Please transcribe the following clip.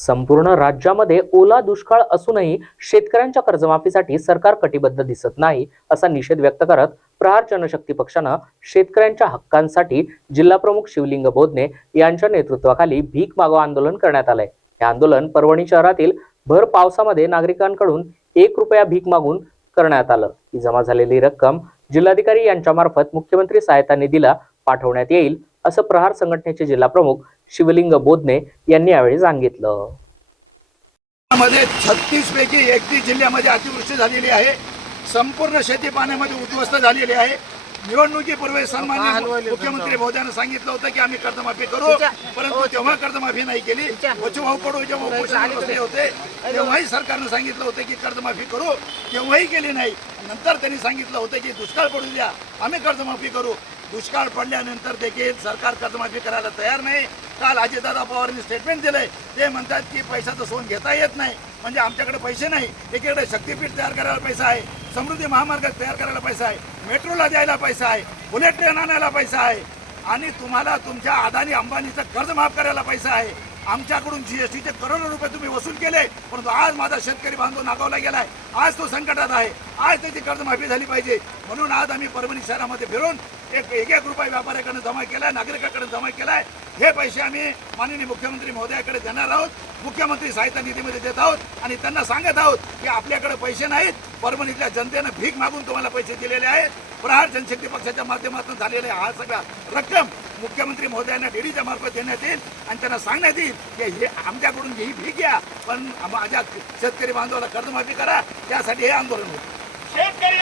संपूर्ण राज्यामध्ये ओला दुष्काळ असूनही शेतकऱ्यांच्या कर्जमाफीसाठी सरकार कटिबद्ध दिसत नाही असा निषेध व्यक्त करत प्रहार जनशक्ती पक्षानं शेतकऱ्यांच्या हक्कांसाठी जिल्हाप्रमुख शिवलिंग बोधने यांच्या नेतृत्वाखाली भीक मागो आंदोलन करण्यात आलंय. हे आंदोलन परभणी शहरातील भर पावसामध्ये नागरिकांकडून एक रुपया भीक मागून करण्यात आलं. ही जमा झालेली रक्कम जिल्हाधिकारी यांच्या मार्फत मुख्यमंत्री सहायता निधीला पाठवण्यात येईल असं प्रहार संघटनेचे जिल्हाप्रमुख शिवलिंग बोधने यांनी यावेळी सांगितलं. मध्ये छत्तीस पैकी एकतीस जिल्ह्यामध्ये अतिवृष्टी झालेली आहे. संपूर्ण शेती पाण्यामध्ये उद्ध्वस्त झालेली आहे. निवडणुकीपूर्वी सन्मान्य मुख्यमंत्री महोदयानं सांगितलं होतं की आम्ही कर्जमाफी करू परंतु तेव्हा कर्जमाफी नाही केली. बचूभाऊ कडू जेव्हा उपोषणाला बसले होते. तेव्हाही सरकारनं सांगितलं होतं की कर्जमाफी करू. तेव्हाही केली नाही. नंतर त्यांनी सांगितलं होतं की दुष्काळ पडू द्या. आम्ही कर्जमाफी करू. दुष्काळ पडल्यानंतर देखील सरकार कर्जमाफी करायला तयार नाही. काल अजितदादा पवारांनी स्टेटमेंट दिलंय. ते म्हणतात की पैशाचं सोन घेता येत नाही. म्हणजे आमच्याकडे पैसे नाही. एकीकडे शक्तीपीठ तयार करायला पैसा आहे. समृद्धी महामार्ग तयार करायला पैसा आहे. मेट्रोला द्यायला पैसा आहे. बुलेट ट्रेन आणायला पैसा आहे. आणि तुम्हाला तुमच्या अदानी अंबानीचं कर्ज माफ करायला पैसा आहे. आमच्याकडून जी एस टीचे करोडो रुपये तुम्ही वसूल केले परंतु आज माझा शेतकरी बांधव नागावला गेलाय. आज तो संकटात आहे. आज त्याची कर्जमाफी झाली पाहिजे. म्हणून आज आम्ही परभणी शहरामध्ये फिरून एक एक एक रुपये व्यापाऱ्याकडे जमा केलाय नागरिकाकडे जमा केलाय. हे पैसे आम्ही माननीय मुख्यमंत्री महोदयाकडे देणार आहोत. मुख्यमंत्री सहायता निधीमध्ये देत आहोत आणि त्यांना सांगत आहोत की आपल्याकडे पैसे नाहीत. परभणीतल्या जनतेनं भीक मागून तुम्हाला पैसे दिलेले आहेत. प्रहार जनशक्ती पक्षाच्या माध्यमातून झालेले हा सगळा रक्कम मुख्यमंत्री महोदयांना डीडीच्या मार्फत देण्यात येईल आणि त्यांना सांगण्यात येईल की हे आमच्याकडून ही भीक घ्या. पण माझ्या शेतकरी बांधवाला कर्जमाफी करा. त्यासाठी हे आंदोलन होतं